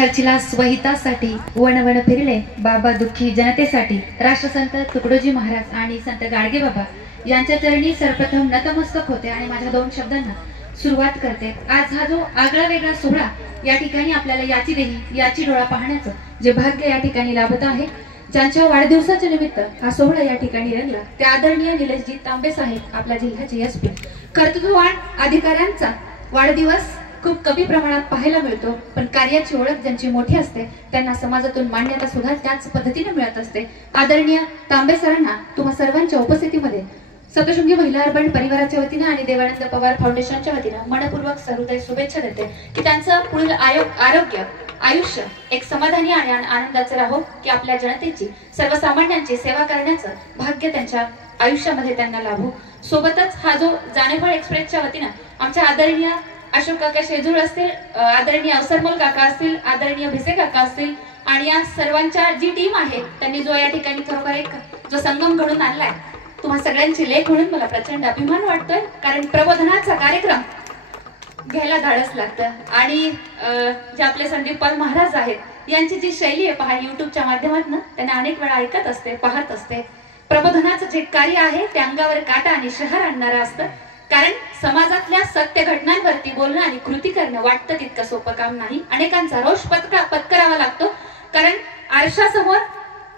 खर्चिला स्वहितासाठी वण फिरले बाबा दुःखी जनतेसाठी राष्ट्रसंत तुकडोजी महाराज आणि संत गाडगे बाबा यांच्या चरणी सर्वप्रथम नतमस्तक होते आणि माझ्या दोन शब्दांना सुरुवात करते। आज हा जो आगळा वेगळा सोहळा या ठिकाणी आपल्याला याची देही याची डोळा पाहण्याचं जे भाग्य या ठिकाणी लाभत आहे, ज्यांच्या वाढदिवसाच्या निमित्त हा सोहळा या ठिकाणी रंगला ते आदरणीय निलेशजी तांबे साहेब, आपल्या जिल्ह्याचे एसपी। कर्तृत्ववान अधिकाऱ्यांचा वाढदिवस खूप कमी प्रमाणात पाहायला मिळतो, पण कार्याची ओळख ज्यांची मोठी असते त्यांना समाजातून मान्यता सुद्धा त्याच पद्धतीने मिळत असते। आदरणीय तांबे सरांना तुम्हा सर्वांच्या उपस्थितीमध्ये सप्तशृंगी महिला अर्बन परिवाराच्या वतीने आणि देवानंद पवार फाउंडेशनच्या वतीने मनपूर्वक सहृदय शुभेच्छा देते की त्यांचं पुढील आरोग्य आयुष्य एक समाधानी आणि आनंदाचं राहो, की आपल्या जनतेची सर्वसामान्यांची सेवा करण्याचं भाग्य त्यांच्या आयुष्यामध्ये त्यांना लाभो। सोबतच हा जो जानेफळ एक्सप्रेसच्या वतीने आमच्या आदरणीय अशोक काका शेजूळ असतील, आदरणीय अवसरमोल काका असतील, आदरणीय भिसे काका असतील आणि या सर्वांच्या जी टीम आहे त्यांनी जो या ठिकाणी खरोखर एक जो संगम घडून आणलाय, तुम्हा सगळ्यांची लेख म्हणून मला प्रचंड अभिमान वाटतोय। कारण प्रबोधनाचा कार्यक्रम घ्यायला धाडस लागतं आणि जे आपले संदीप पाल महाराज आहेत यांची जी शैली आहे पहा, युट्यूबच्या माध्यमातून त्यांना अनेक वेळा ऐकत असते, पाहत असते। प्रबोधनाचं जे कार्य आहे ते अंगावर काटा आणि शहर आणणारं असतं, कारण समाजातल्या सत्य घटनांवरती बोलणं आणि कृती करणं वाटतं तितकं सोपं काम नाही। अनेकांचा रोष पत्करावा लागतो, कारण आरशासमोर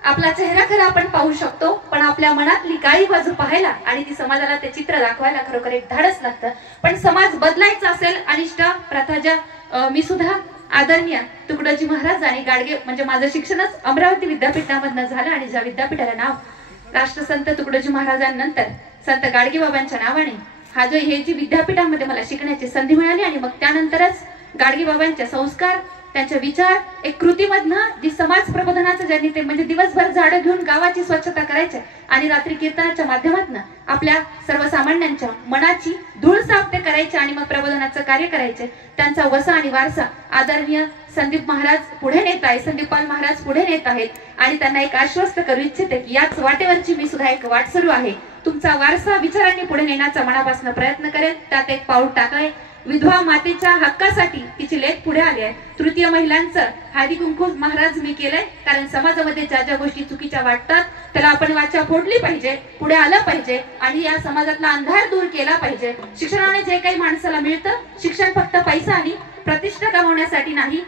आपला चेहरा खरा आपण पाहू शकतो, पण आपल्या मनातली काळी बाजू पाहायला आणि ती समाजाला ते चित्र दाखवायला खरोखर एक धाडस लागतं। पण समाज बदलायचा असेल, अनिष्ट प्रथा ज्या मी सुद्धा आदरणीय तुकडोजी महाराज आणि गाडगे म्हणजे माझं शिक्षणच अमरावती विद्यापीठामधनं झालं आणि ज्या विद्यापीठाला नाव राष्ट्रसंत तुकडोजी महाराजांनंतर संत गाडगे बाबांच्या नावाने हा जो हे जी विद्यापीठामध्ये मला शिकण्याची संधी मिळाली आणि मग त्यानंतरच गाडगे बाबांचे संस्कार, त्यांचे विचार एक कृतीमधनं जी समाज प्रबोधनाचं ज्यांनी ते म्हणजे दिवसभर झाडं घेऊन गावाची स्वच्छता करायचे आणि रात्री कीर्तनाच्या माध्यमातून आपल्या सर्वसामान्यांच्या मनाची धूळ साफ ते करायचे आणि मग प्रबोधनाचं कार्य करायचे, त्यांचा वसा आणि वारसा आदरणीय संदीप महाराज पुढे नेत आहे, संदीप पाल महाराज पुढे नेत आहेत आणि त्यांना एक आश्वस्त करू इच्छिते की याच वाटेवरची मी सुद्धा एक वाटसरू आहे। तुमचा वारसा विचारांनी पुढे नेण्याचा मनापासून प्रयत्न करेल, त्यात एक पाऊल टाकलंय। विधवा मातेच्या हक्कासाठी तिची लेख पुढे आली आहे। तृतीय महिलांचं हळदी कुंकू महाराज मी केलंय, कारण समाजामध्ये ज्या ज्या गोष्टी चुकीच्या वाटतात त्याला आपण वाचा फोडली पाहिजे, पुढे आलं पाहिजे आणि या समाजातला अंधार दूर केला पाहिजे। शिक्षणाने जे काही माणसाला मिळतं, शिक्षण फक्त पैसा आणि प्रतिष्ठा कमावण्यासाठी नाही,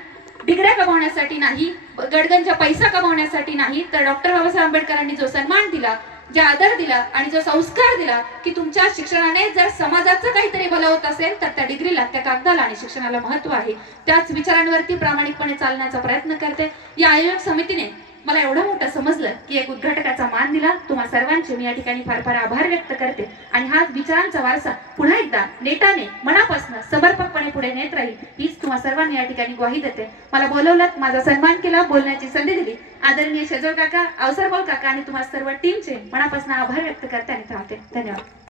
डिग्र्या कमावण्यासाठी नाही, गडगंजा पैसा कमावण्यासाठी नाही, तर डॉक्टर बाबासाहेब आंबेडकरांनी जो सन्मान दिला, जे आदर दिला आणि जो संस्कार दिला की तुमच्या शिक्षणाने जर समाजाचं काहीतरी भलं होत असेल तर त्या डिग्रीला, त्या कागदाला आणि शिक्षणाला महत्व आहे। त्याच विचारांवरती प्रामाणिकपणे चालण्याचा प्रयत्न करते। या आयोजक समितीने मला एवढं मोठं समजलं की एक उद्घाटकाचा मान दिला। तुम्हा सर्वांचे मी या ठिकाणी फार फार आभार व्यक्त करते आणि हा विचारांचा वारसा पुन्हा एकदा नेटाने मनापासून समर्पकपणे पुढे नेत राहील हीच तुम्हा सर्वांनी या ठिकाणी ग्वाही देते। मला बोलवलं, माझा सन्मान केला, बोलण्याची संधी दिली, आदरणीय शेजोळ काका, अवसरमोल काका आणि तुम्हा सर्व टीमचे मनापासून आभार व्यक्त करते आणि थांबते। धन्यवाद।